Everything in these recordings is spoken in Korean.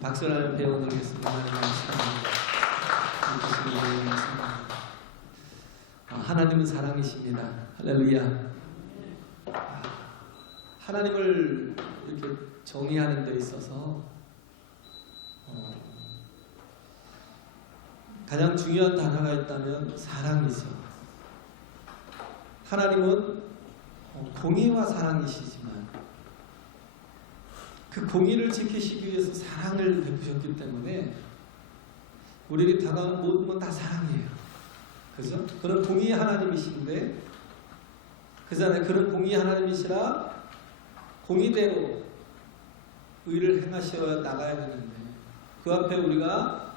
박수를 하면 배워드리겠습니다. 하나님은 사랑이십니다. 할렐루야. 하나님을 이렇게 정의하는 데 있어서 가장 중요한 단어가 있다면 사랑이죠. 하나님은 공의와 사랑이시지만 그 공의를 지키시기 위해서 사랑을 베푸셨기 때문에 우리에게 다가오는 모든 건 다 사랑이에요. 그죠? 그런 공의의 하나님이신데 그전에 그런 공의의 하나님이시라 공의대로 의를 행하셔 나가야 되는데 그 앞에 우리가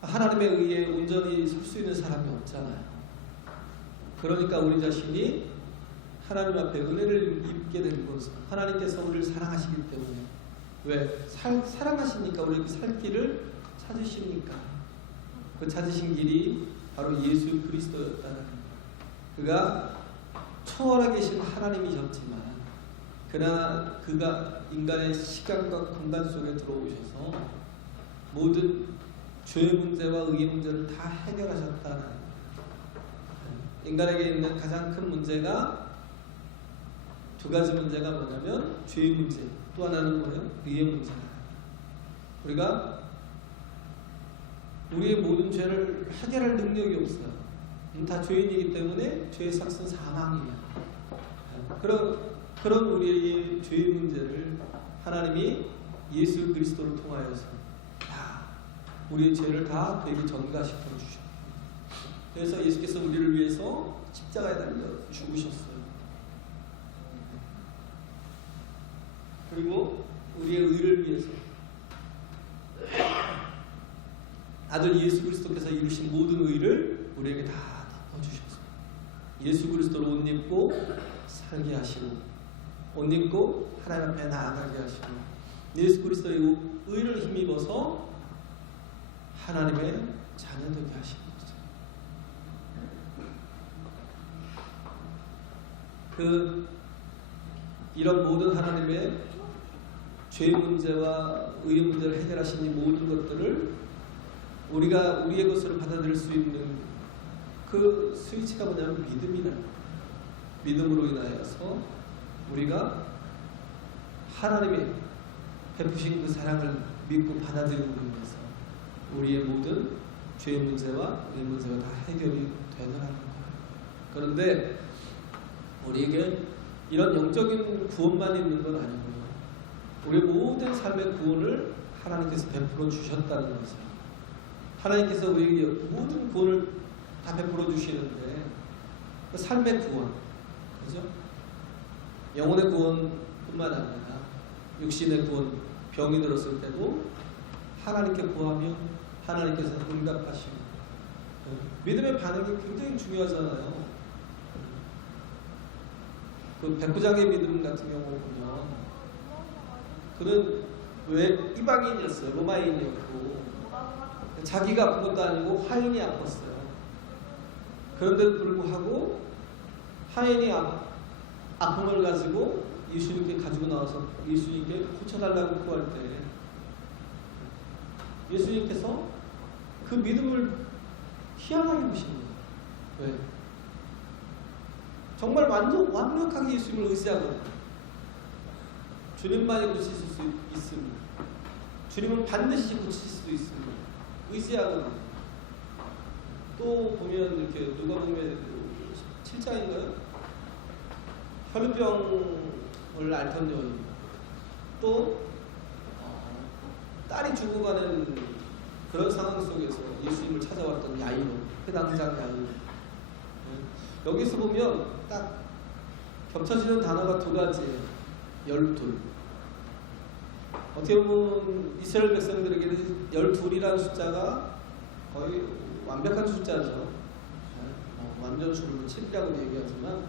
하나님의 의에 온전히 설 수 있는 사람이 없잖아요. 그러니까 우리 자신이 하나님 앞에 은혜를 입게 된 것은 하나님께서 우리를 사랑하시기 때문에 왜? 사랑하시니까 우리에게 살 길을 찾으시니까 그 찾으신 길이 바로 예수 그리스도였다는 거예요. 그가 초월하게 계신 하나님이셨지만 그러나 그가 인간의 시간과 공간 속에 들어오셔서 모든 죄의 문제와 의의 문제를 다 해결하셨다는 거예요. 인간에게 있는 가장 큰 문제가 두 가지 문제가 뭐냐면 죄의 문제, 또 하나는 뭐예요? 의의 문제다. 우리가 우리의 모든 죄를 해결할 능력이 없어요. 다 죄인이기 때문에 죄의 삭은 사망이에요. 그런 우리의 죄의 문제를 하나님이 예수 그리스도를 통하여서 다 우리의 죄를 다 그에게 전가시켜 주셨어요. 그래서 예수께서 우리를 위해서 십자가에 달려 죽으셨어요. 그리고 우리의 의를 위해서 아들 예수 그리스도께서 이루신 모든 의를 우리에게 다 덮어주셨어요. 예수 그리스도로 옷 입고 살게 하시고 옷 입고 하나님 앞에 나아가게 하시고 예수 그리스도의 의를 힘입어서 하나님의 자녀 되게 하시는 거죠. 이런 모든 하나님의 죄 문제와 의의 문제를 해결하신 이 모든 것들을 우리가 우리의 것으로 받아들일 수 있는 그 스위치가 뭐냐면 믿음이라는 거예요. 믿음으로 인하여서 우리가 하나님이 베푸신 그 사랑을 믿고 받아들이는 것에서 우리의 모든 죄의 문제와 의의 문제가 다 해결이 되더라는 거예요. 그런데 우리에게 이런 영적인 구원만 있는 건 아니고요. 우리의 모든 삶의 구원을 하나님께서 베풀어 주셨다는 거죠. 하나님께서 우리에게 모든 구원을 다 베풀어 주시는데 그 삶의 구원, 그죠? 영혼의 구원뿐만 아니라 육신의 구원, 병이 들었을 때도 하나님께 구하며 하나님께서 응답하시고 믿음의 반응이 굉장히 중요하잖아요. 그 백부장의 믿음 같은 경우 보면 그는 왜 이방인이었어요. 로마인이었고 자기가 아픈 것도 아니고 하인이 아팠어요. 그런데도 불구하고 하인이 아픔을 가지고 예수님께 가지고 나와서 예수님께 고쳐달라고 구할 때 예수님께서 그 믿음을 희한하게 보시는 거예요. 왜? 정말 완벽하게 예수님을 의지하거든요. 주님만이 고치실 수 있습니다. 주님은 반드시 고치실 수도 있습니다. 의지하거든요. 또 보면 이렇게 누가복음 7장인가요? 혈루병을 앓던 여인, 또 딸이 죽어가는 그런 상황 속에서 예수님을 찾아왔던 야이로, 회당장 야이로. 여기서 보면 딱 겹쳐지는 단어가 두 가지예요. 12. 어떻게 보면 이스라엘 백성들에게는 12이라는 숫자가 거의 완벽한 숫자죠. 완전수로 7이라고 얘기하지만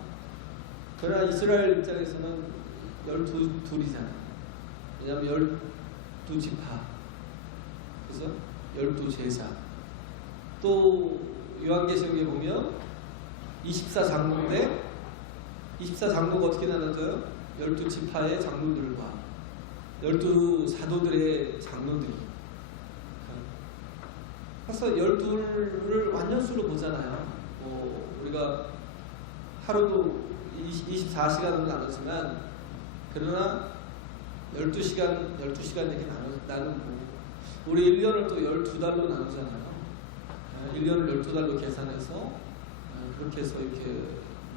그러나 이스라엘 입장에서는 12둘이잖아요. 왜냐하면 12지파, 그래서 12제사. 또 요한계시록에 보면 24장로인데 24장로가 어떻게 나눠져요? 12지파의 장로들과 12사도들의 장로들이. 그래서 12를 완전수로 보잖아요. 우리가 하루도 24시간으로 나누지만 그러나 12시간 이렇게 나누고 우리 1년을 또 12달로 나누잖아요. 1년을 12달로 계산해서 그렇게 해서 이렇게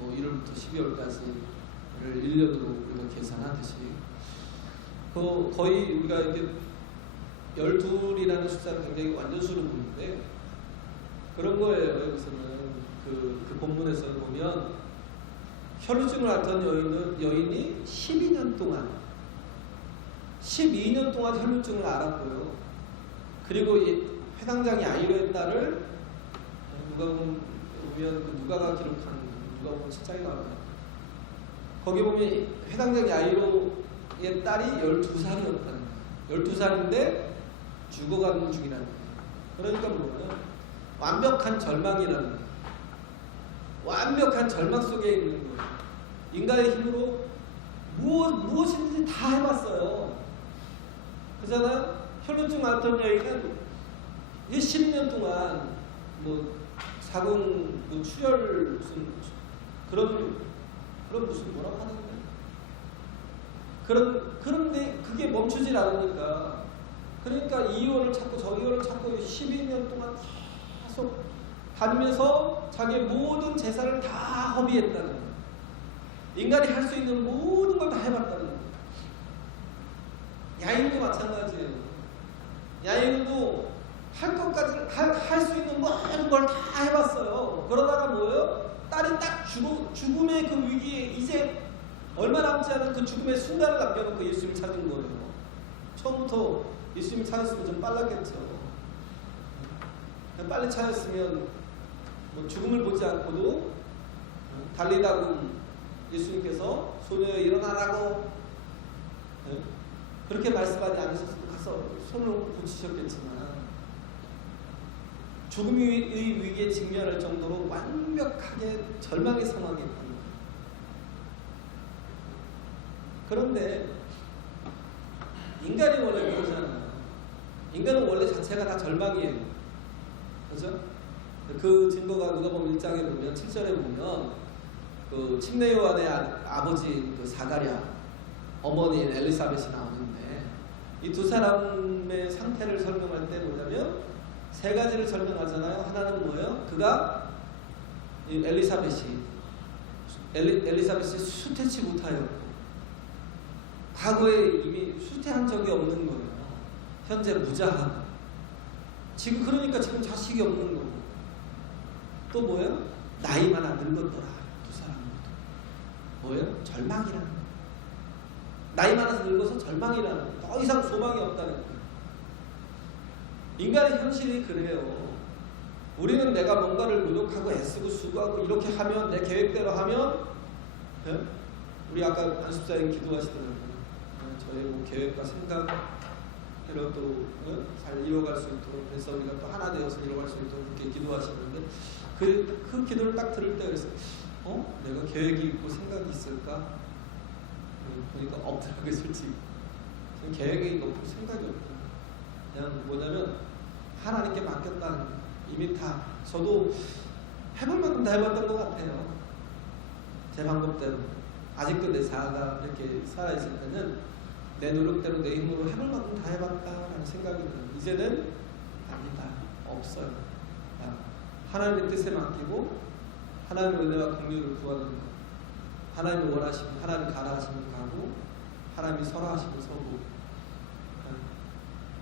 1월부터 12월까지를 1년으로 우리가 계산하듯이 거의 우리가 이렇게 12이라는 숫자를 굉장히 완전수로 보는데 그런 거예요. 여기서는 그 본문에서 보면 혈루증을 앓던 여인이 12년 동안 혈루증을 앓았고요. 그리고 이 회당장 야이로의 딸을 누가가 기록한 누가복음 7장에 나와요. 거기 보면 회당장 야이로의 딸이 12살이었다는 거예요. 12살인데 죽어가는 중이라는 거예요. 그러니까 뭐예요? 완벽한 절망이라는 거예요. 완벽한 절망 속에 있는 거예요. 인간의 힘으로 무엇이든지 다 해봤어요. 그잖아요. 혈루증 앓던 여인은 10년 동안 사궁 출혈 그런 무슨 뭐라고 하는데 그런데 그게 멈추질 않으니까 그러니까 이 의원을 찾고 저 의원을 찾고 12년 동안 계속 다니면서 자기의 모든 재산을 다 허비했다는 거예요. 인간이 할 수 있는 모든 걸 다 해봤다는 거예요. 야인도 마찬가지예요. 야인도 할 것까지 할 수 있는 모든 걸 다 해봤어요. 그러다가 뭐예요? 딸이 딱 죽음의 그 위기에 이제 얼마 남지 않은 그 죽음의 순간을 남겨놓고 예수님을 찾은 거예요. 처음부터 예수님을 찾았으면 좀 빨랐겠죠. 빨리 찾았으면 죽음을 보지 않고도 달리다가 예수님께서 소녀여 일어나라고 그렇게 말씀하지 않으셨어도 가서 손을 붙이셨겠지만 죽음의 위기에 직면할 정도로 완벽하게 절망의 상황에 있는 거예요. 그런데 인간이 원래 그러잖아요. 인간은 원래 자체가 다 절망이에요. 그죠? 그 증거가 누가복음 1장에 보면 7절에 보면 그 침례 요한의 아버지 그 사가랴 어머니인 엘리사벳이 나오는데 이 두 사람의 상태를 설명할 때 뭐냐면 세 가지를 설명하잖아요. 하나는 뭐예요? 그가 엘리사벳이 수태치 못하였고 과거에 이미 수태한 적이 없는 거예요. 현재 무자하고 그러니까 지금 자식이 없는 거고 또 뭐예요? 나이 많아 늙었더라. 두 사람은 뭐예요? 절망이라는 거예요. 나이 많아서 늙어서 절망이라는 거예요. 더 이상 소망이 없다는 거예요. 인간의 현실이 그래요. 우리는 내가 뭔가를 노력하고 애쓰고 수고하고 이렇게 하면 내 계획대로 하면 우리 아까 안숙사님 기도하시더라고요. 저의 계획과 생각대로 또 잘 이뤄갈 수 있도록 그래서 우리가 또 하나 되어서 이뤄갈 수 있도록 그렇게 기도하시는데 그 기도를 딱 들을 때 그래서 내가 계획이 있고 생각이 있을까? 보니까 없더라고요. 솔직히 계획이 없고 생각이 없다. 그냥 뭐냐면 하나님께 맡겼다는 거예요. 이미 다 저도 해볼 만큼 다 해봤던 것 같아요. 제 방법대로 아직도 내 자아가 이렇게 살아있을 때는 내 노력대로 내 힘으로 해볼 만큼 다 해봤다라는 생각이 들어요. 이제는 아니다. 없어요. 하나님의 뜻에 맡기고 하나님의 은혜와 긍휼을 구하는 것, 하나님이 원하시면 하나님이 가라 하시면 가고 하나님이 서라 하시면 서고.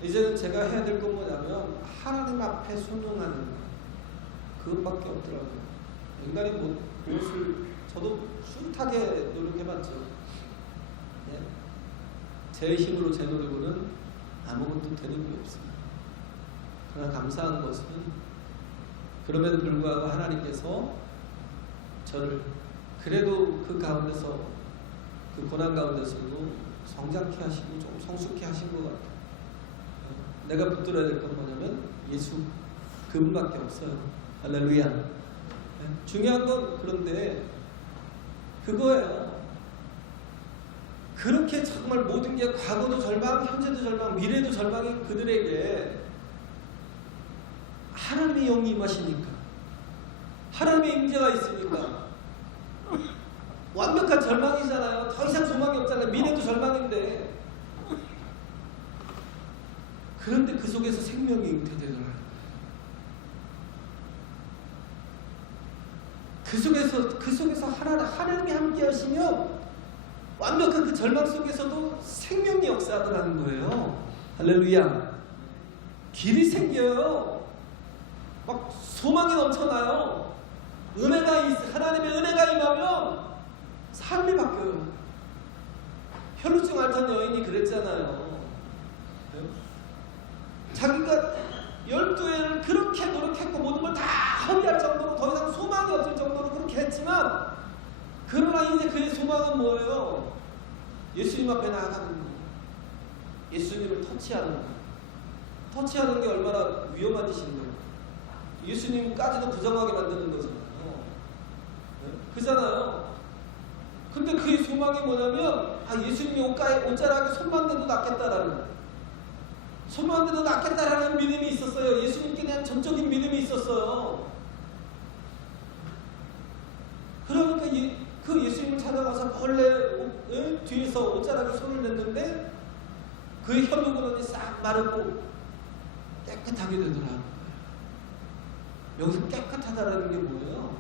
이제는 제가 해야 될 건 뭐냐면 하나님 앞에 순종하는 것, 그것밖에 없더라고요. 인간이 무엇을 저도 숱하게 노력해봤죠. 네? 제 힘으로 제 노력으로는 아무것도 되는 게 없습니다. 그러나 감사한 것은 그럼에도 불구하고 하나님께서 저를 그래도 그 가운데서, 그 고난 가운데서도 성장케 하시고 좀 성숙케 하신 것 같아요. 내가 붙들어야 될 건 뭐냐면 예수 그분밖에 없어요. 할렐루야. 중요한 건 그런데 그거예요. 그렇게 정말 모든 게 과거도 절망, 현재도 절망, 미래도 절망인 그들에게 하나님의 영이 임하시니까, 하나님의 임재가 있으니까 완벽한 절망이잖아요. 더 이상 소망이 없잖아요. 미래도 절망인데, 그런데 그 속에서 생명이 잉태되더라. 그 속에서 하나님이 함께 하시면 완벽한 그 절망 속에서도 생명이 역사하더라는 거예요. 할렐루야. 길이 생겨요. 막 소망이 넘쳐나요. 하나님의 은혜가 임하면 삶이 바뀌어요. 혈루증 앓던 여인이 그랬잖아요. 자기가 12회를 그렇게 노력했고 모든 걸 다 허비할 정도로 더 이상 소망이 없을 정도로 그렇게 했지만, 그러나 이제 그의 소망은 뭐예요? 예수님 앞에 나아가는 거, 예수님을 터치하는 거. 터치하는 게 얼마나 위험한 짓인가요? 예수님까지도 부정하게 만드는 거잖아요. 그잖아요. 근데 그의 소망이 뭐냐면, 예수님이 옷자락에 손만 대도 낫겠다라는 거예요. 손만 대도 낫겠다라는 믿음이 있었어요. 예수님께 대한 전적인 믿음이 있었어요. 그러니까 그 예수님을 찾아가서 벌레 뒤에서 옷자락에 손을 냈는데 그의 혈루근원이 싹 마르고 깨끗하게 되더라는 거예요. 여기서 깨끗하다라는 게 뭐예요?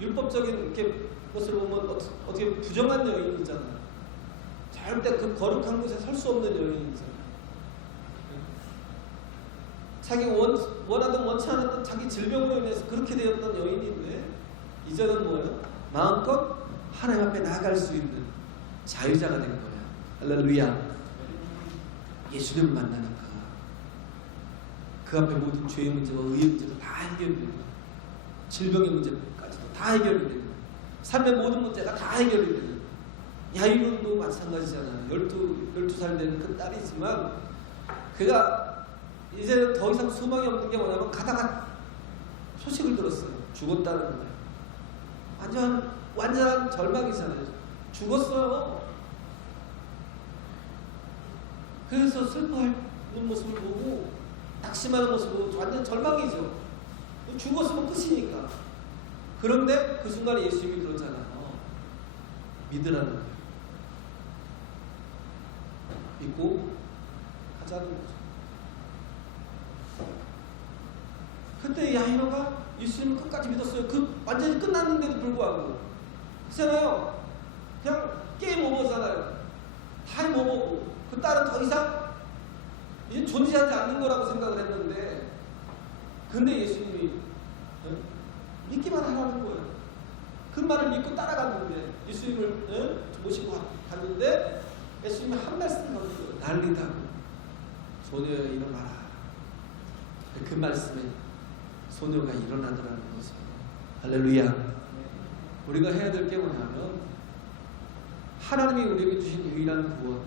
율법적인 것을 보면 어떻게 부정한 여인이잖아요. 절대 그 거룩한 곳에 설 수 없는 여인이잖아요. 자기 원하든 원치 않았던 자기 질병으로 인해서 그렇게 되었던 여인인데, 이제는 뭐예요? 마음껏 하나님 앞에 나아갈 수 있는 자유자가 된 거예요. 할렐루야. 예수님을 만나니까 그 앞에 모든 죄의 문제와 의의 문제도 다 해결이 되고, 질병의 문제까지도 다 해결이 되고, 삶의 모든 문제가 다 해결이 되고, 야이론도 마찬가지잖아요. 12살 되는 그 딸이지만 그가 이제는 더 이상 소망이 없는 게 뭐냐면, 가다가 소식을 들었어요. 죽었다는 거예요. 완전한 절망이잖아요. 죽었어요. 그래서 슬퍼하는 모습을 보고, 낙심하는 모습을 보고 완전 절망이죠. 죽었으면 끝이니까. 그런데 그 순간에 예수님이 그러잖아요. 믿으라는 거예요. 믿고 하자는 거죠. 그때 야이로가 예수님을 끝까지 믿었어요. 완전히 끝났는데도 불구하고. 그렇잖아요. 그냥 게임 오버잖아요. 타임 오버고. 그 딸은 더 이상 이제 존재하지 않는 거라고 생각을 했는데, 근데 예수님이 믿기만 하라는 거예요. 그 말을 믿고 따라갔는데, 예수님을 모시고 갔는데, 예수님이 한 말씀 던져요. 난리다고. 소녀야 일어나라. 그 말씀에 소녀가 일어나더라는 거죠. 할렐루야. 우리가 해야 될 게 뭐냐면, 하나님이 우리에게 주신 유일한 구원,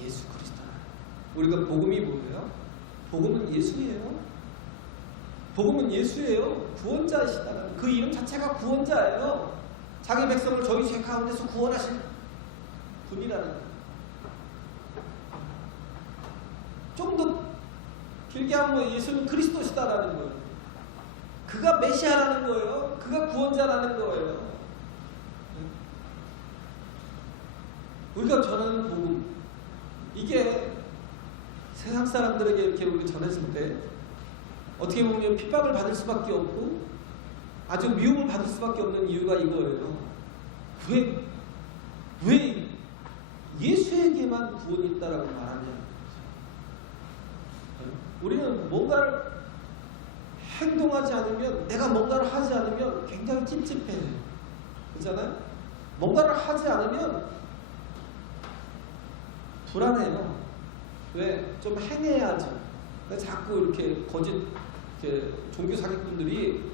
예수 그리스도. 우리가 복음이 뭐예요? 복음은 예수예요. 복음은 예수예요. 구원자이시다는 그 이름 자체가 구원자예요. 자기 백성을 저희 죄 가운데서 구원하신 분이라는 거예요. 좀 더 길게 하면 예수는 그리스도시다라는 거예요. 그가 메시아라는 거예요. 그가 구원자라는 거예요. 우리가 전하는 복음, 이게 세상 사람들에게 이렇게 우리 전했을 때 어떻게 보면 핍박을 받을 수밖에 없고 아주 미움을 받을 수밖에 없는 이유가 이거예요. 왜 예수에게만 구원이 있다라고 말하냐? 우리는 뭔가를 행동하지 않으면, 내가 뭔가를 하지 않으면 굉장히 찝찝해. 그렇잖아요? 뭔가를 하지 않으면 불안해요. 왜? 좀 행해야죠. 자꾸 이렇게 거짓 종교 사기꾼들이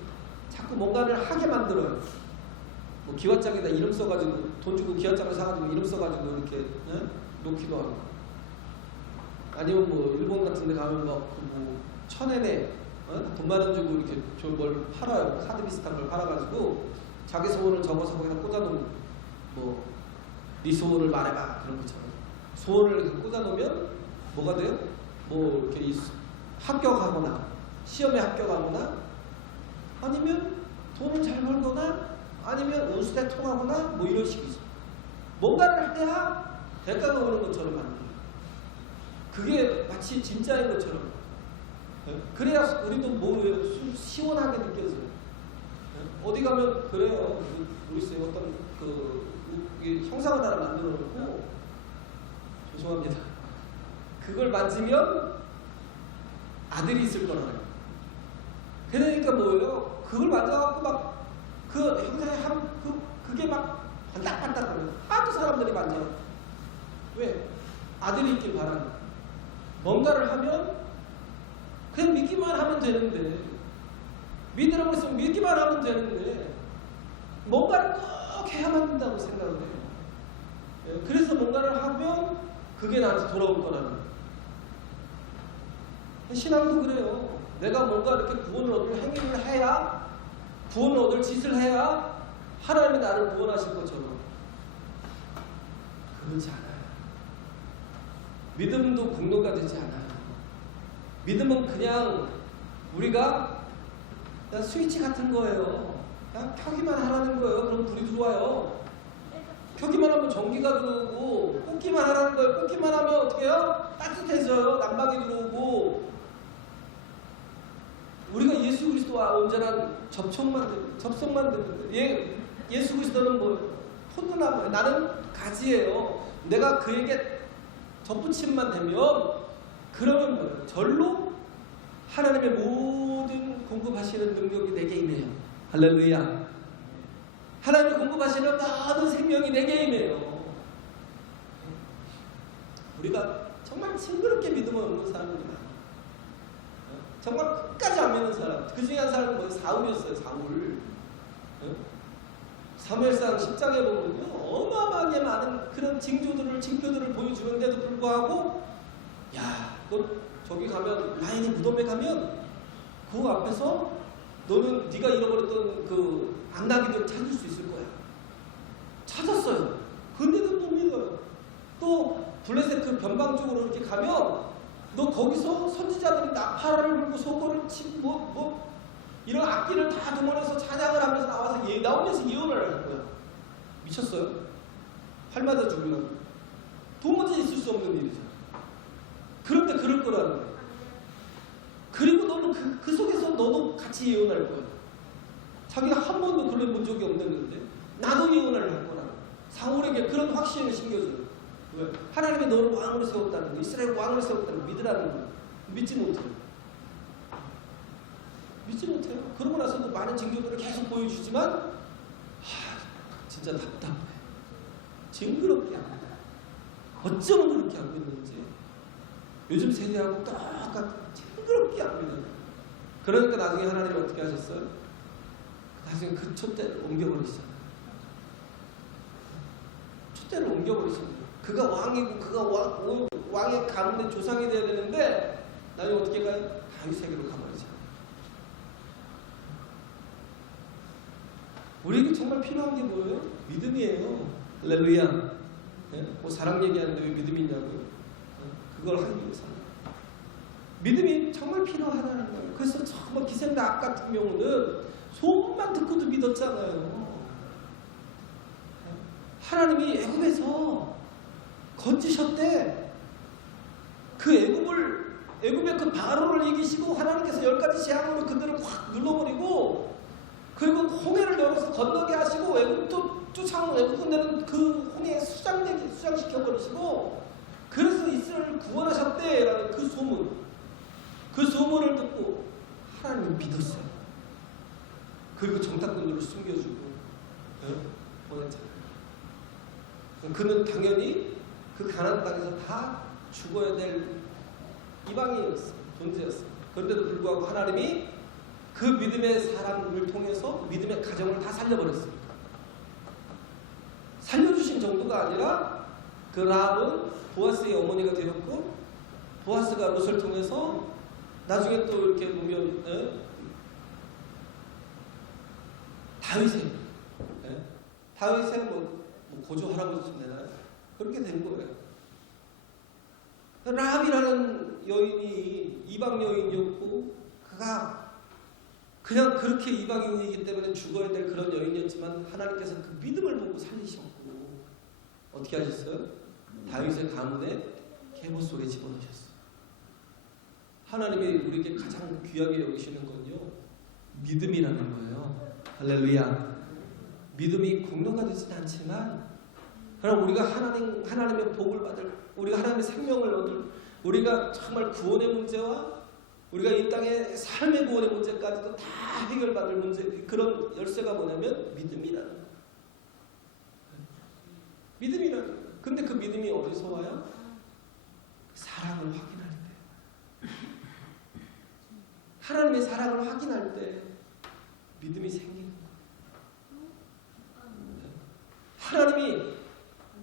자꾸 뭔가를 하게 만들어요. 뭐 기와장에다 이름 써가지고 돈 주고 기와장을 사가지고 이름 써가지고 이렇게 놓기도 하고, 아니면 뭐 일본 같은 데 가면 뭐 천엔에 돈 많은 주고 이렇게 뭘 팔아요. 카드 비슷한 걸 팔아가지고 자기 소원을 적어서 거기다 꽂아놓으면, 뭐 네 소원을 말해봐 그런 것처럼 소원을 꽂아놓으면 뭐가 돼요? 뭐 이렇게 합격하거나 시험에 합격하거나, 아니면 돈을 잘 벌거나, 아니면 운수대 통하거나, 뭐 이런 식이죠. 뭔가를 해야 대가가 오는 것처럼 만들어요. 그게 마치 진짜인 것처럼. 그래야 우리도 몸을 시원하게 느껴져요. 어디 가면 그래요. 우리 쌤 어떤 형상을 하나 만들어 놓고, 죄송합니다, 그걸 만지면 아들이 있을 거라고요. 그러니까 뭐예요? 그걸 만져갖고 막 그 형상에 그게 막 반딱반딱거려요. 하도 사람들이 만져요. 왜? 아들이 있길 바라는. 뭔가를 하면 그냥 믿기만 하면 되는데, 믿으라고 했으면 믿기만 하면 되는데 뭔가를 꼭 해야만 된다고 생각을 해요. 그래서 뭔가를 하면 그게 나한테 돌아올 거라는. 신앙도 그래요. 내가 뭔가 이렇게 구원을 얻을 행위를 해야, 구원을 얻을 짓을 해야 하나님이 나를 구원하실 것처럼. 그렇지 않아요. 믿음도 공로가 되지 않아요. 믿음은 그냥 우리가 그냥 스위치 같은 거예요. 그냥 켜기만 하라는 거예요. 그럼 불이 들어와요. 켜기만 하면 전기가 들어오고, 꽂기만 하라는 거예요. 꽂기만 하면 어떻게 해요? 따뜻해져요. 난방이 들어오고. 우리가 예수 그리스도와 온전한 접속만 되는데, 예수 그리스도는 뭐예요? 포도나무예요. 나는 가지예요. 내가 그에게 접붙임만 되면, 그러면 뭐예요? 절로 하나님의 모든 공급하시는 능력이 내게 임해요. 할렐루야. 하나님이 공급하시는 모든 생명이 내게 임해요. 우리가 정말 징그럽게 믿음을 없는 사람들이 많아요. 정말 끝까지 안 믿는 사람. 그 중에 한 사람은 뭐예요? 사울이었어요. 사울. 사무엘상 10장에 보면요, 어마어마하게 많은 그런 징표들을 보여주는데도 불구하고, 야, 너 저기 가면, 라인의 무덤에 가면 그 앞에서 너는 네가 잃어버렸던 그 안나기들을 찾을 수 있을 거야. 찾았어요. 근데도 못 믿어요. 또 블레셋 그 변방 쪽으로 이렇게 가면 너 거기서 선지자들이 나팔을 불고 소고를 치고 이런 악기를 다 동원해서 찬양을 하면서 나오면서 예언을 할 거야. 미쳤어요? 활마다 죽으려고. 도무지 있을 수 없는 일이죠. 그런데 그럴 거라는 거예요. 그리고 너는 그 속에서 너도 같이 예언할 거야. 자기가 한 번도 그런 본 적이 없는데 나도 예언을 할 거라고. 사울에게 그런 확신을 심겨줘요. 왜? 하나님이 너를 왕으로 세웠다는 거, 이스라엘 왕으로 세웠다는 거 믿으라는 거. 믿지 못해요. 믿지 못해요. 그러고 나서도 많은 징조들을 계속 보여주지만 진짜 답답해. 징그럽게 안 믿어요. 어쩌면 그렇게 안 믿는지. 요즘 세대하고 똑같이 징그럽게 안 믿어요. 그러니까 나중에 하나님이 어떻게 하셨어요? 나중에 그 촛대를 옮겨버리셨어요. 촛대를 옮겨버리셨어요. 그가 왕이고 그가 왕의 가문의 조상이 되어야 되는데 나중에 어떻게 가요? 다윗에게로 가버리잖아요. 우리에게 정말 필요한 게 뭐예요? 믿음이에요. 할렐루야. 뭐 사랑 얘기하는데 왜 믿음이 있냐고요? 그걸 하기 위해서. 믿음이 정말 필요하다는 거예요. 그래서 정말 기생다 같은 경우는 소문만 듣고도 믿었잖아요. 하나님이 애굽에서 건지셨대. 그 애굽의 그 바로를 이기시고 하나님께서 10가지 재앙으로 그들을 확 눌러버리고, 그리고 홍해를 열어서 건너게 하시고 애굽도 쫓아오는 애굽군대는 그 홍해에 수장시켜버리시고, 그래서 이스라엘을 구원하셨대라는 그 소문, 그 소문을 듣고 하나님을 믿었어요. 그리고 정탐꾼들을 숨겨주고 보냈잖아요. 그는 당연히 그 가나안 땅에서 다 죽어야 될 이방인이었어요. 존재였어요. 그런데도 불구하고 하나님이 그 믿음의 사람을 통해서 믿음의 가정을 다 살려버렸습니다. 살려주신 정도가 아니라 그 라합은 보아스의 어머니가 되었고 보아스가 룻을 통해서 나중에 또 이렇게 보면 다윗의 뭐 고조 할아버지쯤 되나요? 그렇게 된 거예요. 라합이라는 여인이 이방 여인이었고 그가 그냥 그렇게 이방인이기 때문에 죽어야 될 그런 여인이었지만 하나님께서 그 믿음을 보고 살리셨고 어떻게 하셨어요? 다윗의 가문에 계보 속에 집어넣으셨어요. 하나님이 우리에게 가장 귀하게 여기시는 건요 믿음이라는 거예요. 할렐루야. 믿음이 공로가 되지는 않지만 그럼 우리가 하나님의 복을 받을, 우리가 하나님의 생명을 얻을, 우리가 정말 구원의 문제와 우리가 이 땅의 삶의 구원의 문제까지도 다 해결받을 문제, 그런 열쇠가 뭐냐면 믿음이라는 거예요. 믿음이라는 거예요. 근데 그 믿음이 어디서 와요? 사랑을 확인할 때. 하나님의 사랑을 확인할 때 믿음이 생기는 거예요. 하나님이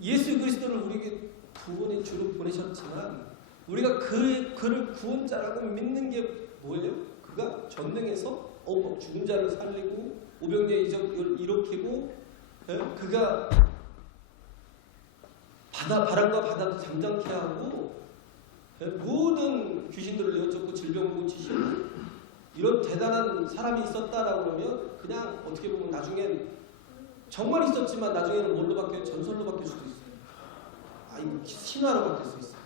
예수 그리스도를 우리에게 구원의 주로 보내셨지만 우리가 그를 구원자라고 믿는 게 뭐예요? 그가 전능해서 죽은 자를 살리고 오병이의 이적을 일으키고 그가 바람과 바다도 잠잠케 하고 모든 귀신들을 내어쫓고 질병을 고치시고 이런 대단한 사람이 있었다라고 그러면 그냥 어떻게 보면 나중엔 정말 있었지만 나중에는 뭘로 바뀌어요? 전설로 바뀔 수도 있어요. 이거 신화로 바뀔 수 있어요.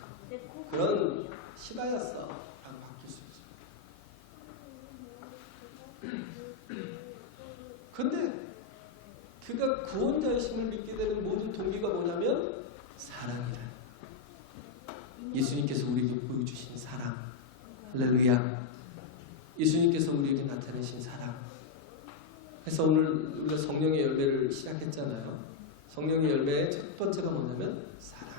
그런 신화였어 라고 바뀔 수 있어요. 근데 그가 구원자이심을 믿게 되는 모든 동기가 뭐냐면 사랑이다. 예수님께서 우리에게 보여주신 사랑. 할렐루야. 예수님께서 우리에게 나타내신 사랑. 그래서 오늘 우리가 성령의 열매를 시작했잖아요. 성령의 열매의 첫 번째가 뭐냐면 사랑이에요.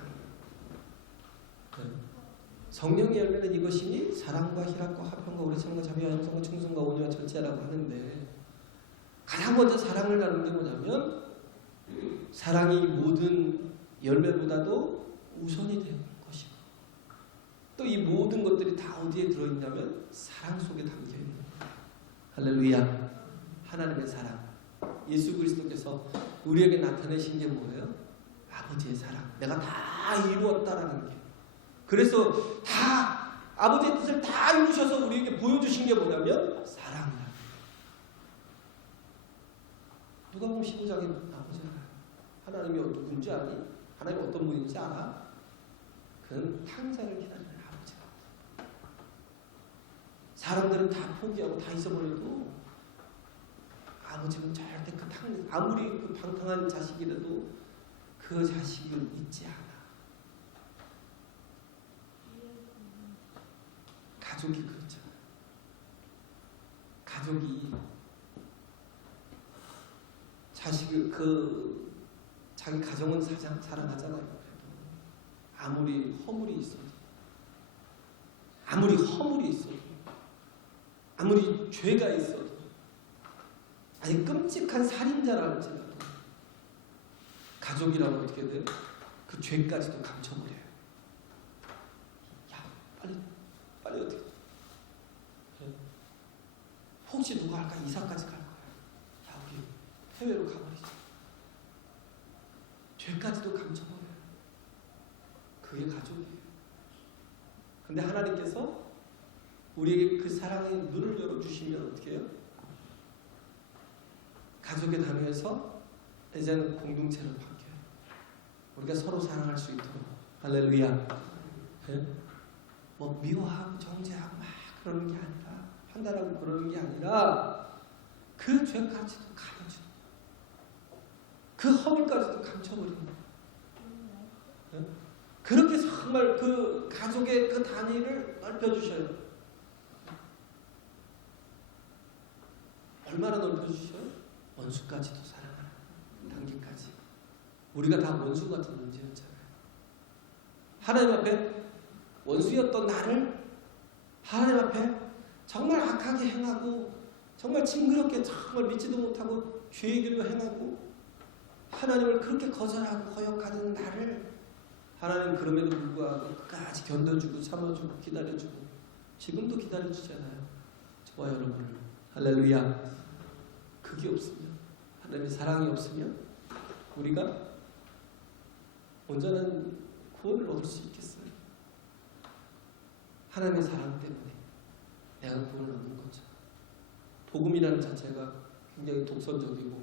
성령의 열매는 이것이니 사랑과 희락과 화평과 우리성과 자비와 형성과 충성과 온유와 절제라고 하는데 가장 먼저 사랑을 나누는 게 뭐냐면 사랑이 모든 열매보다도 우선이 되는 것이고 또 이 모든 것들이 다 어디에 들어있냐면 사랑 속에 담겨있는 거예요. 할렐루야. 하나님의 사랑. 예수 그리스도께서 우리에게 나타내신 게 뭐예요? 아버지의 사랑. 내가 다 이루었다라는 게. 그래서 다 아버지의 뜻을 다 이루셔서 우리에게 보여주신 게 뭐냐면 사랑이다. 누가 보면 15장에 나오잖아요. 하나님이 누군지 아니? 하나님이 어떤 분인지 알아? 그는 탕자를 기다리는 아버지가. 사람들은 다 포기하고 다 잊어버려도 아버지는 절대 아무리 그 방탕한 자식이라도 그 자식을 잊지 않아. 가족이 그렇잖아. 가족이 자식을 자기 가정은 사랑하잖아요. 아무리 허물이 있어도 아무리 죄가 있어도 아니 끔찍한 살인자라 할지라도 가족이라면 어떻게 돼요? 그 죄까지도 감춰버려요. 야 빨리 어떻게 혹시 누가 할까? 이사까지 갈 거야. 야 우리 해외로 가버리자. 죄까지도 감춰버려요. 그게 가족이에요. 근데 하나님께서 우리에게 그 사랑의 눈을 열어주시면 어떻게 해요? 가족의 단위에서 이제는 공동체로 바뀌어요. 우리가 서로 사랑할 수 있도록. 할렐루야. 네? 뭐 미워하고 정죄하고 막 그러는 게 아니라 판단하고 그러는 게 아니라 그 죄까지도 가려주는 그 허물까지도 감춰버리는 거예요. 네? 그렇게 정말 그 가족의 그 단위를 넓혀주셔요. 얼마나 넓혀주셔요? 원수까지도 사랑하는 단계까지. 우리가 다 원수 같은 존재였잖아요. 하나님 앞에 원수였던 나를 하나님 앞에 정말 악하게 행하고 정말 징그럽게 정말 믿지도 못하고 죄의 길로 행하고 하나님을 그렇게 거절하고 거역하는 나를 하나님 그럼에도 불구하고 끝까지 견뎌주고 참아주고 기다려주고 지금도 기다려주잖아요. 저와 여러분을. 할렐루야. 그게 없으면, 하나님의 사랑이 없으면 우리가 온전한 구원을 얻을 수 있겠어요? 하나님의 사랑 때문에 내가 구원을 얻는 거죠. 복음이라는 자체가 굉장히 독선적이고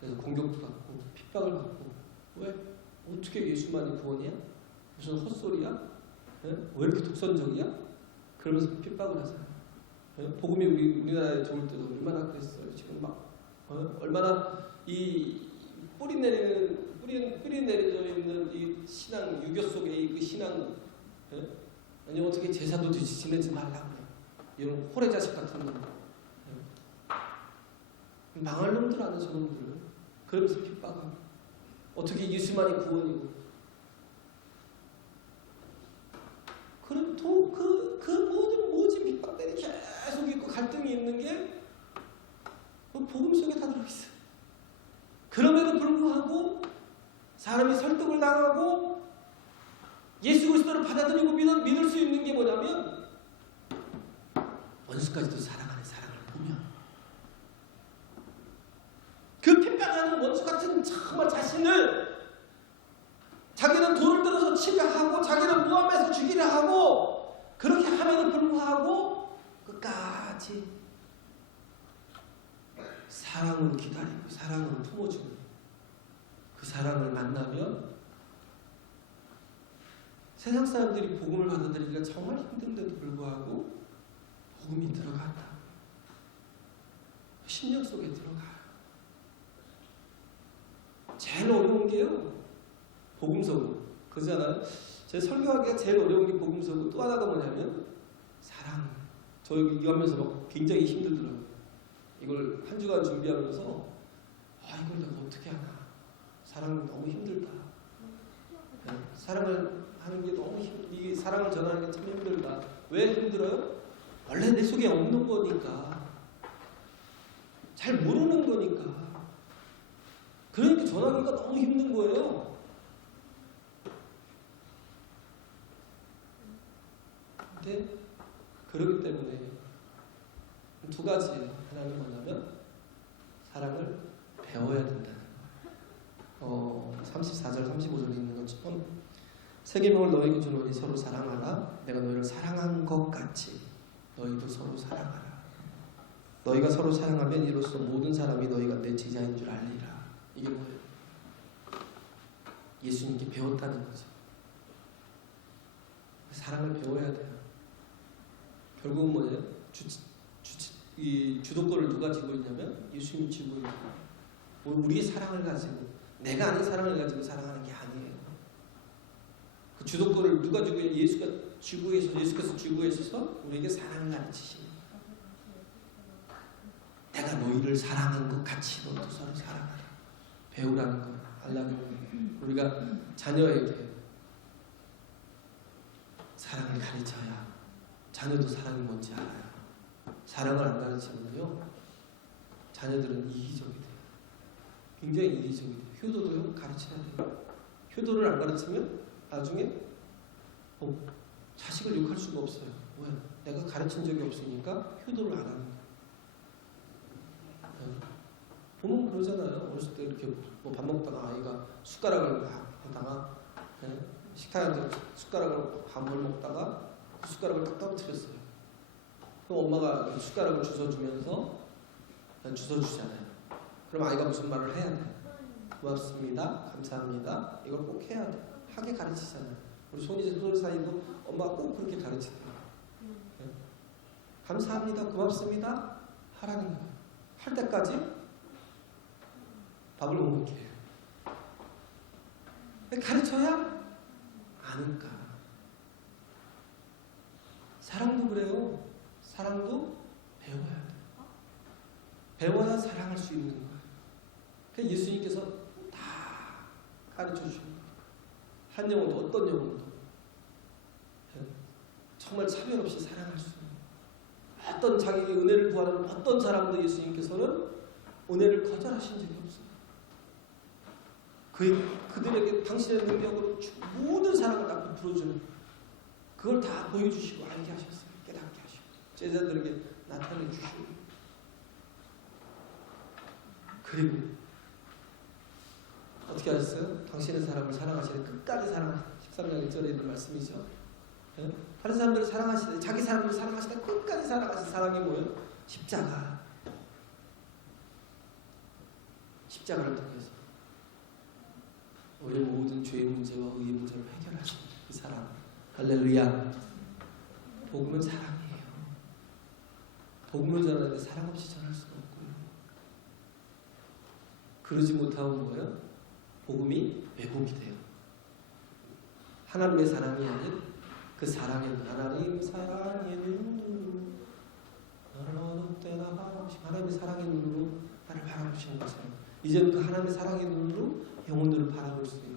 그래서 공격도 받고 핍박을 받고 왜? 어떻게 예수만이 구원이야? 무슨 헛소리야? 왜 이렇게 독선적이야? 그러면서 핍박을 하잖아요. 복음이 우리나라에 들어올 때도 얼마나 그랬어요. 지금 막 얼마나 이 뿌리 내려져 있는 이 신앙 유교 속의 그 신앙 아니 어떻게 제사도 지내지 말라고 이런 호래 자식 같은 놈 망할 놈들 아는 저놈들을 그러면서 핍박하고 어떻게 예수만이 구원이고 그럼 또 그 모든 핍박들이 계속 있고 갈등이 있는 게 복음 속에 다 들어있어요. 그럼에도 불구하고 사람이 설득을 당하고 예수 그리스도를 받아들이고 믿을 수 있는 게 뭐냐면 원수까지도 사랑하는 사랑을 보면 그 핍박하는 원수 같은 정말 자신을 자기는 돌을 들어서 치려 하고 자기는 모함해서 죽이려 하고 그렇게 함에도 불구하고 끝까지 사랑으로 기다리고 사랑으로 품어주는 그 사랑을 만나면 세상 사람들이 복음을 받아들이기가 정말 힘든데도 불구하고 복음이 들어간다. 심령 속에 들어가요. 제일 어려운 게요. 복음서고. 그러잖아요. 제 설교하기가 제일 어려운 게 복음서고 또 하나가 뭐냐면 사랑. 저 이거 하면서 막 굉장히 힘들더라고요. 이걸 한 주간 준비하면서 이걸 내가 어떻게 하나. 사랑 너무 힘들다. 사랑을 하는 게 너무 이게 사랑을 전하는 게 참 힘들다. 왜 힘들어요? 원래 내 속에 없는 거니까. 잘 모르는 거니까. 그러니까 전하기가 너무 힘든 거예요. 근데 그렇기 때문에 두 가지예요. 하나는 뭐냐면 사랑을 배워야 된다는 거. 34절 35절에 있는 것처럼 새 계명을 너희에게 주노니 서로 사랑하라. 내가 너희를 사랑한 것 같이 너희도 서로 사랑하라. 너희가 서로 사랑하면 이로써 모든 사람이 너희가 내 제자인 줄 알리라. 이게 뭐예요? 예수님께 배웠다는 거죠. 사랑을 배워야 돼요. 결국은 뭐예요? 이 주도권을 누가 쥐고 있냐면 예수님이 쥐고 있는 거예요. 우리의 사랑을 가지고 내가 아는 사랑을 가지고 사랑하는 게 아니에요. 그 주도권을 누가 쥐고 있냐? 예수께서 쥐고 있어서 우리에게 사랑을 가르치십니다. 내가 너희를 사랑한 것 같이 너도 서로 사랑하라. 배우라는 거예요. 알라는 거예요. 우리가 자녀에게 사랑을 가르쳐야 자녀도 사랑이 뭔지 알아요. 사랑을 안 가르치면요 자녀들은 이기적이 돼요. 굉장히 이기적이 돼요. 효도도 가르쳐야 돼요. 효도를 안 가르치면 나중에 자식을 욕할 수가 없어요. 왜? 내가 가르친 적이 없으니까 효도를 안 하는 거예요. 보면 그러잖아요. 어렸을 때 이렇게 밥 먹다가 아이가 숟가락을 막 하다가 식탁에 숟가락을 밥을 먹다가 그 숟가락을 딱 떨어뜨렸어요. 그럼 엄마가 그 숟가락을 주워주면서 주워주잖아요. 그럼 아이가 무슨 말을 해야 돼? 고맙습니다. 감사합니다. 이걸 꼭 해야 돼. 하게 가르치잖아요. 우리 손이 사이도 엄마가 꼭 그렇게 가르치대요. 감사합니다. 고맙습니다. 하라는 거예요. 할 때까지 밥을 못 먹게 해요. 가르쳐야 아니까. 사랑도 그래요. 사랑도 배워야 돼. 배워야 사랑할 수 있는 거예요. 그러니까 예수님께서 다 가르쳐 주신 거예요. 한 영혼도 어떤 영혼도 정말 차별 없이 사랑할 수 있는 어떤 자기에게 은혜를 구하는 어떤 사람도 예수님께서는 은혜를 거절하신 적이 없어요. 그들에게 당신의 능력으로 모든 사랑을 다 베풀어주는 그걸 다 보여주시고 알게 하셨어요. 깨닫게 하시고 제자들에게 나타내 주시고 그리고 어떻게 하셨어요? 당신의 사람을 사랑하시되 끝까지 사랑하시는 13장 1절에 있는 말씀이죠. 네? 다른 사람들을 사랑하시되 자기 사람을 사랑하시되 끝까지 사랑하신 사랑이 뭐예요? 십자가를 통해서 우리의 모든 죄의 문제와 의의 문제를 해결하신 그 사랑. 할렐루야. 복음은 사랑이에요. 복음을 전하는데 사랑 없이 전할 수가 없고요. 그러지 못하면 뭐예요? 복음이 왜곡이 돼요. 하나님의 사랑이 아닌 그 사랑의 눈. 하나님 사랑의 눈으로 나를 어느 때나 바라보시고 하나님의 사랑의 눈으로 나를 바라보시는 것처럼 이제는 그 하나님의 사랑의 눈으로 영혼들을 바라볼 수 있는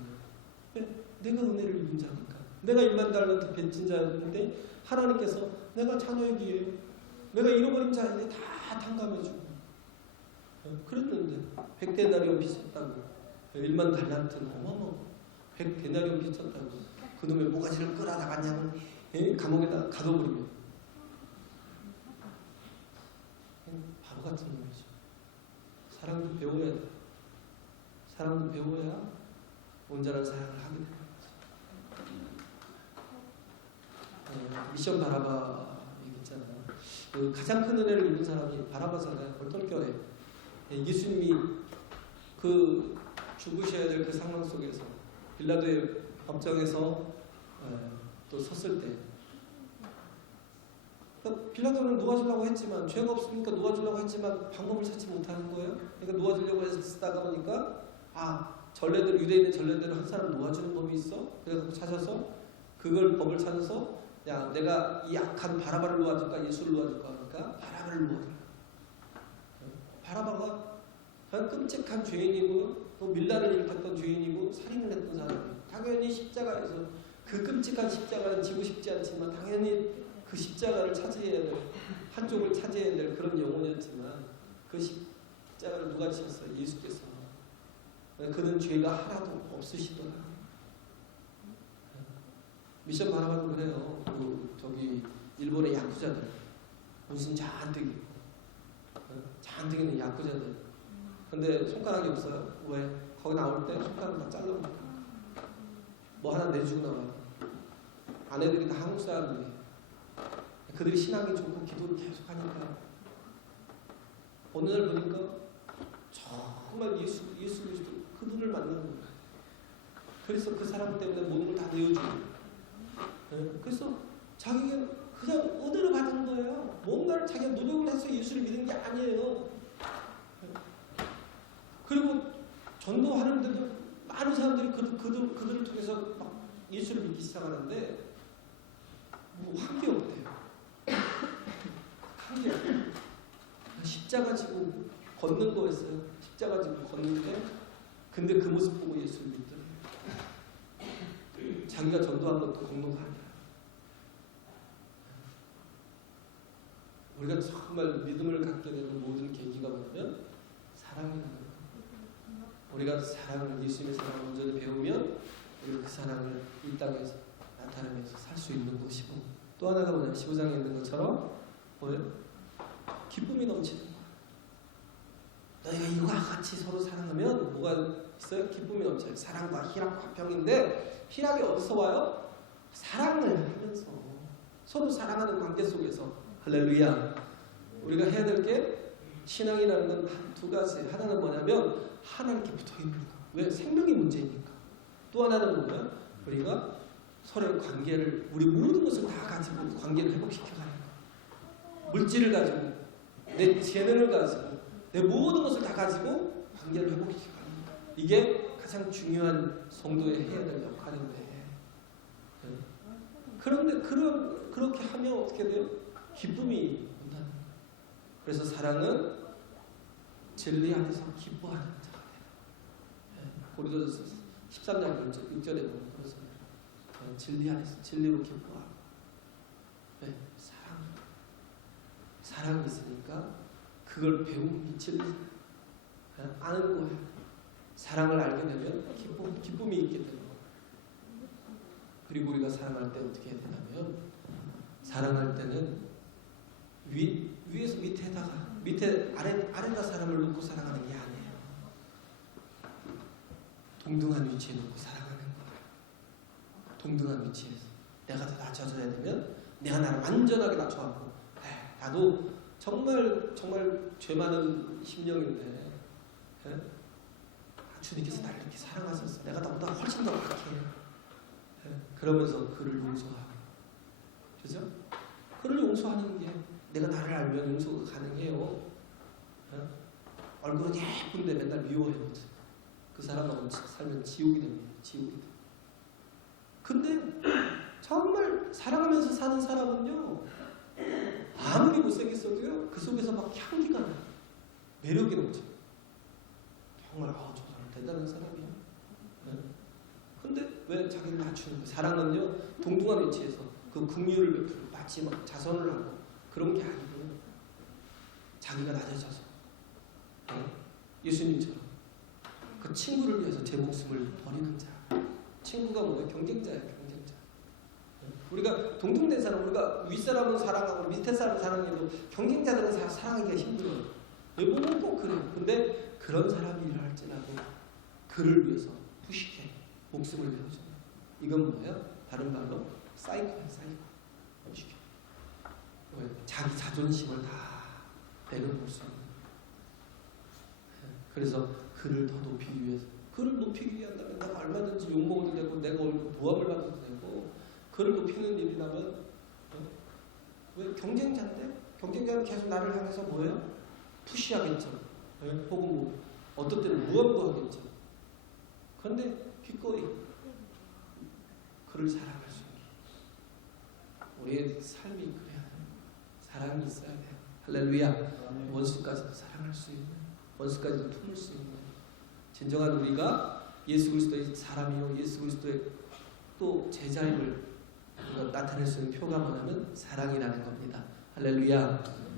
내가 은혜를 입은 자니까 내가 1만 달란트 빚진 자였는데 하나님께서 내가 자녀이기에 내가 잃어버린 자인데 다 탕감해주고 그랬는데 100데나리온 빚졌다고 1만 달란트는 어마어마 100데나리온 빚졌다고 그놈의 모가지를 끌어나갔냐면 감옥에다 가둬버리면 바보 같은 놈이죠. 사랑도 배워야 돼. 사랑도 배워야 온전한 사랑을 하게 되는 거죠. 미션 바라바 얘기했잖아요. 그 가장 큰 은혜를 입은 사람이 바라바잖아요. 벌떡교회 예수님이 그 죽으셔야 될 그 상황 속에서 빌라도의 법정에서 또 섰을 때 빌라도는 놓아주려고 했지만 죄가 없으니까 놓아주려고 했지만 방법을 찾지 못하는 거예요. 그러니까 놓아주려고 해서 쓰다가 보니까 전례대로 유대인의 전례대로 한 사람 놓아주는 법이 있어. 그래서 찾아서 그걸 법을 찾아서 야 내가 이 악한 바라바를 놓아줄까 예수를 놓아줄까 하니까 바라바를 놓아줘요. 바라바가 끔찍한 죄인이고 또 밀란을 일으켰던 죄인이고 살인을 했던 사람이에요. 당연히 십자가에서 그 끔찍한 십자가는 지고 싶지 않지만 당연히 그 십자가를 차지해야 될 한쪽을 차지해야 될 그런 영혼이었지만 그 십자가를 누가 지셨어요? 예수께서. 그는 죄가 하나도 없으시더라. 미션 바라바도 그래요. 저기 일본의 야쿠자들 무슨 잔뜩 있는 야쿠자들. 근데 손가락이 없어요. 왜? 거기 나올 때 손가락 다 잘라버려. 뭐 하나 내주고 나와요. 아내들이 다 한국 사람들이. 그들이 신앙이 좋고 기도를 계속 하니까 어느 날 보니까 정말 예수 그리스도 그분을 만나는 거예요. 그래서 그 사람 때문에 모든 걸 다 내어주고 그래서 자기가 그냥 은혜를 받은 거예요. 뭔가를 자기가 노력을 해서 예수를 믿은 게 아니에요. 그리고 전도하는데도 많은 사람들이 그들을 통해서 막 예수를 믿기 시작하는데 한 게 없대요. 한 게 없대요. 십자가 지고 걷는 거였어요. 십자가 지고 걷는데 근데 그 모습 보고 예수를 믿더래요. 자기가 전도한 것도 공로가 아니라 우리가 정말 믿음을 갖게 되는 모든 계기가 뭐냐면 사랑이라는 거예요. 우리가 사랑을 예수님의 사랑을 온전히 배우면 우리가 그 사랑을 이 땅에서 나타내면서 살 수 있는 것이고 또 하나가 뭐냐면 15장에 있는 것처럼 뭐예요? 기쁨이 넘치는 거예요. 너희가 이와 같이 서로 사랑하면 뭐가 있어요? 기쁨이 넘쳐요. 사랑과 희락과 화평인데 희락이 어디서 와요? 사랑을 하면서 서로 사랑하는 관계 속에서 할렐루야. 우리가 해야 될 게 신앙이라는 건 한 두 가지. 하나는 뭐냐면 하나님께 붙어있는 거. 왜? 생명이 문제니까. 또 하나는 뭐냐? 우리가 서로의 관계를 우리 모든 것을 다 가지고 관계를 회복시켜가는 거. 물질을 가지고 내 재능을 가지고 내 모든 것을 다 가지고 관계를 회복시켜가는 거. 이게 가장 중요한 성도의 해야 될 역할인데 그런데 그렇게 하면 어떻게 돼요? 기쁨이 온다는 거예요. 그래서 사랑은 진리 안에서 기뻐하는 자가 돼요. 고린도전서 13장 6절에 보면 그렇습니다. 진리 안에서 진리로 기뻐하고 사랑. 사랑이 있으니까 그걸 배우고 미치는 아는 거예요. 사랑을 알게 되면 기쁨이 있게 되는 거예요. 그리고 우리가 사랑할 때 어떻게 해야 되냐면 사랑할 때는 위에서 밑에다가 아래다 사람을 놓고 사랑하는 게 아니에요. 동등한 위치에 놓고 사랑하는 거예요. 동등한 위치에서 내가 더 낮춰져야 되면 내가 나를 완전하게 낮춰갖고 나도 정말 죄 많은 심령인데 주님께서 나를 이렇게 사랑하셨어. 내가 나보다 훨씬 더 악해. 그러면서 그를 용서하고, 그죠? 그를 용서하는 게 내가 나를 알면 용서가 가능해요. 얼굴은 예쁜데 맨날 미워해보지. 그 사람하고 살면 지옥이 됩니다. 지옥이 됩니다. 근데 정말 사랑하면서 사는 사람은요, 아무리 못생겼어도요, 그 속에서 막 향기가 나요. 매력이 넘쳐. 정말 저 사람 대단한 사람이야. 근데 왜 자기를 낮추는 거예요? 사랑은요, 동등한 위치에서 그 긍휼을 베풀고 마치 막 자선을 하고 그런 게 아니고 자기가 낮아져서 예수님처럼 그 친구를 위해서 제 목숨을 버리는 자. 친구가 뭐예요? 경쟁자예요. 경쟁자. 우리가 동등된 사람, 우리가 윗사람은 사랑하고 밑에 사람은 사랑해도 경쟁자들은 사랑하기가 힘들어요. 여러분은 꼭 그래요. 근데 그런 사람이 일할지라도 그를 위해서 푸시케 목숨을 내어줘요. 이건 뭐예요? 다른 말로 사이코예요. 사이코. 푸시케. 자기 자존심을 다 내려놓을 수 있는. 그래서 그를 더 높이기 위해서, 그를 높이기 위한다면 내가 얼마든지 욕먹어도 되고 내가 모함을 받아도 되고, 그를 높이는 일이라면 왜 경쟁자인데? 경쟁자는 계속 나를 향해서 뭐예요? 푸시하겠죠. 혹은 뭐 어떤 때는 무함도 하겠죠. 그런데 기꺼이 그를 사랑할 수 있는 우리의 삶이 그래야 돼요. 사랑이 있어야 돼요. 할렐루야. 원수까지도 사랑할 수 있는, 원수까지도 품을 수 있는 진정한 우리가 예수 그리스도의 사람이요 예수 그리스도의 또 제자임을 나타낼 수 있는 표가 뭐냐면 사랑이라는 겁니다. 할렐루야.